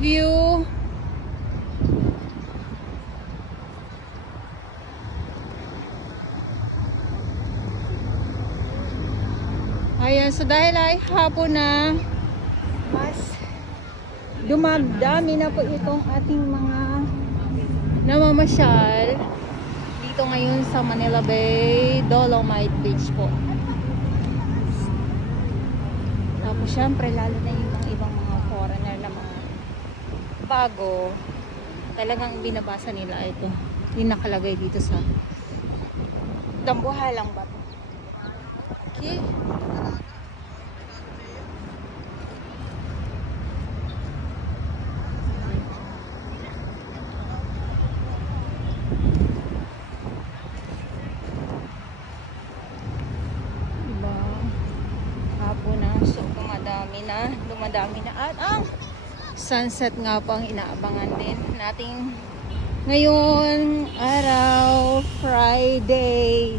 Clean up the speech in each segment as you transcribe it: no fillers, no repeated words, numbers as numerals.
view. Ayan, so dahil ay hapon na, mas dumadami na po itong ating mga namamasyal dito ngayon sa Manila Bay, Dolomite Beach po. Tapos syempre lalo na yung mga ibang mga foreigner na mga bago, talagang binabasa nila ito yung nakalagay dito sa Dambuhalang Bato. Okay. So dumadami na at ang sunset nga po ang inaabangan din nating ngayon araw, Friday.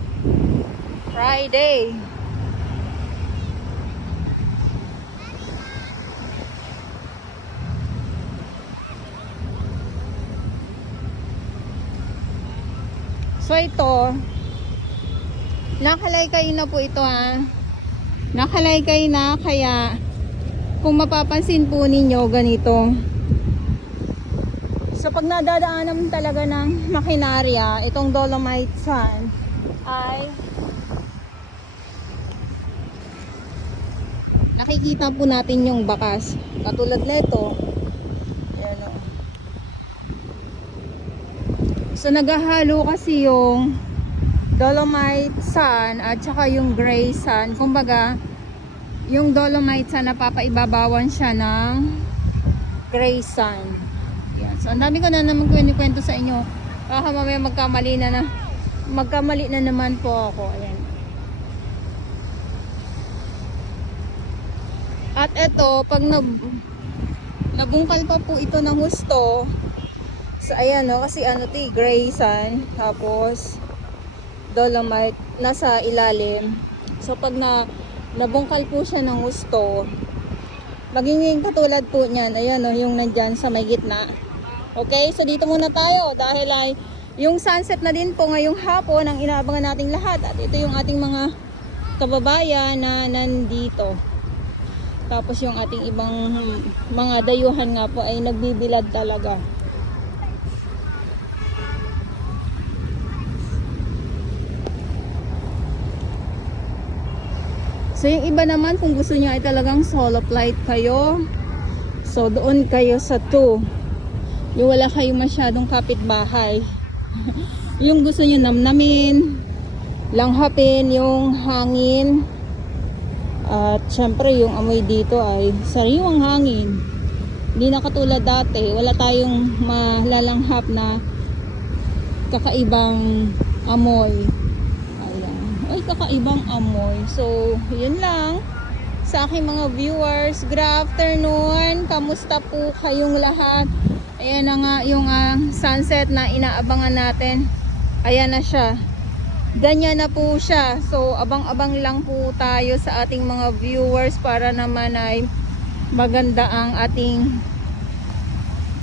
So ito, nakalaykay na po ito nakalaykay na, kaya kung mapapansin po ninyo ganito, so pag nadadaanan talaga ng makinarya itong Dolomite Sand ay nakikita po natin yung bakas katulad nito. Ayan o. So naghahalo kasi yung Dolomite Sand at saka yung gray sand. Kumbaga yung Dolomite Sand napapaibabawan siya ng gray sand. Yan. So ang dami ko na naman kwento sa inyo. Baka mamaya magkamali na naman po ako. Ayan. At eto, pag nabungkal pa po ito ng husto, so ayan o, kasi gray sand, tapos Dolomite nasa ilalim. So pag nabungkal po siya ng gusto, magiging katulad po niyan. Ayan o, yung nandyan sa may gitna. Okay, so dito muna tayo dahil ay yung sunset na din po ngayong hapon ang inaabangan nating lahat. At ito yung ating mga kababayan na nandito. Tapos yung ating ibang mga dayuhan nga po ay nagbibilad talaga. So yung iba naman kung gusto niyo ay talagang solo flight kayo, so doon kayo sa 2. Yung wala kayong masyadong kapitbahay. Yung gusto niyo namnamin, langhapin yung hangin, at syempre yung amoy dito ay sariwang hangin. Hindi na katulad dati, wala tayong malalanghap na kakaibang amoy. Ay, kakaibang amoy. So, yun lang sa aking mga viewers. Good afternoon. Kamusta po kayong lahat? Ayan na nga yung sunset na inaabangan natin. Ayan na siya. Ganyan na po siya. So, abang-abang lang po tayo sa ating mga viewers para naman ay maganda ang ating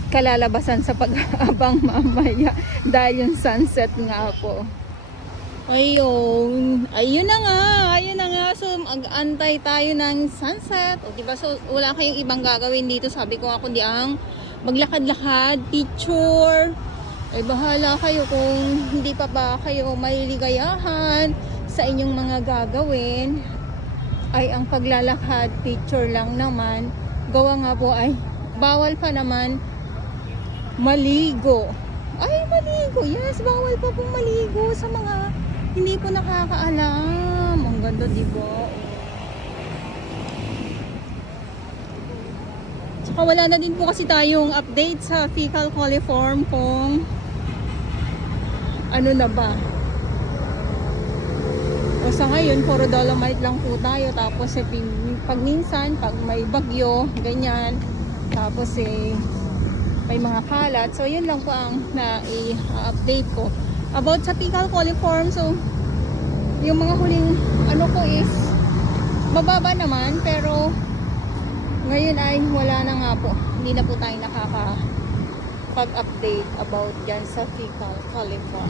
kalalabasan sa pag-aabang mamaya dahil yung sunset nga po. Ayun na nga. So mag-antay tayo ng sunset. O diba, so wala kayong ibang gagawin dito. Sabi ko nga kundi ang maglakad-lakad, picture. Ay bahala kayo kung hindi pa ba kayo may ligayahan sa inyong mga gagawin. Ay ang paglalakad, picture lang naman. Gawa nga po ay bawal pa naman maligo. Ay maligo, yes, bawal pa pong maligo sa mga hindi po nakakaalam. Ang ganda, diba? Tsaka wala na din po kasi tayong update sa fecal coliform kung ano na ba. O sa ngayon, puro Dolomite lang po tayo. Tapos pag minsan, pag may bagyo, ganyan. Tapos may mga kalat. So yun lang po ang na-update ko about sa fecal coliform. So yung mga huling ano ko is mababa naman, pero ngayon ay wala na nga po, hindi hindi na po tayo nakakapag-update about dyan sa Tikal Khalifa.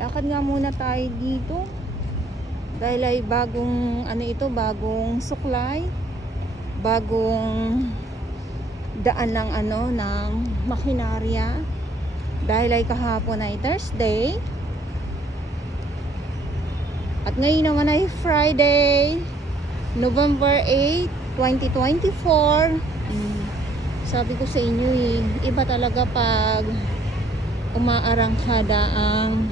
Lakad nga muna tayo dito dahil ay bagong ano ito, bagong suklay, bagong daan ng ano ng makinarya dahil ay kahapon ay Thursday at ngayon naman ay Friday, November 8, 2024. Sabi ko sa inyo iba talaga pag umaarangkada ang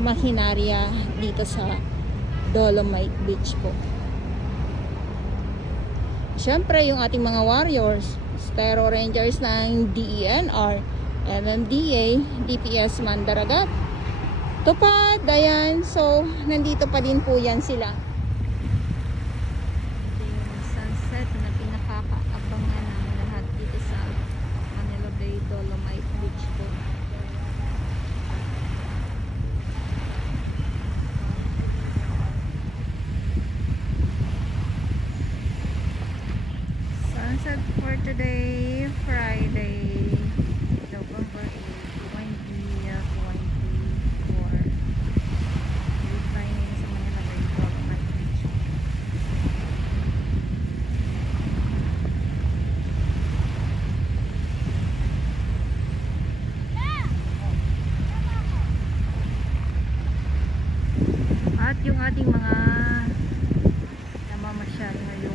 makinarya dito sa Dolomite Beach po. Siyempre yung ating mga warriors, Stero Rangers ng DENR, MMDA, DPS Mandaragat, Tupad, ayan. So, nandito pa din po yan sila. Ito yung sunset na pinakakaabangan ng lahat dito sa Manila Bay Dolomite Beach po. Sunset for today, Friday, November 8, 2024. Good tayo ngayon sa Manila Bay Dolomite Beach. At yung ating mga namamasyal ngayon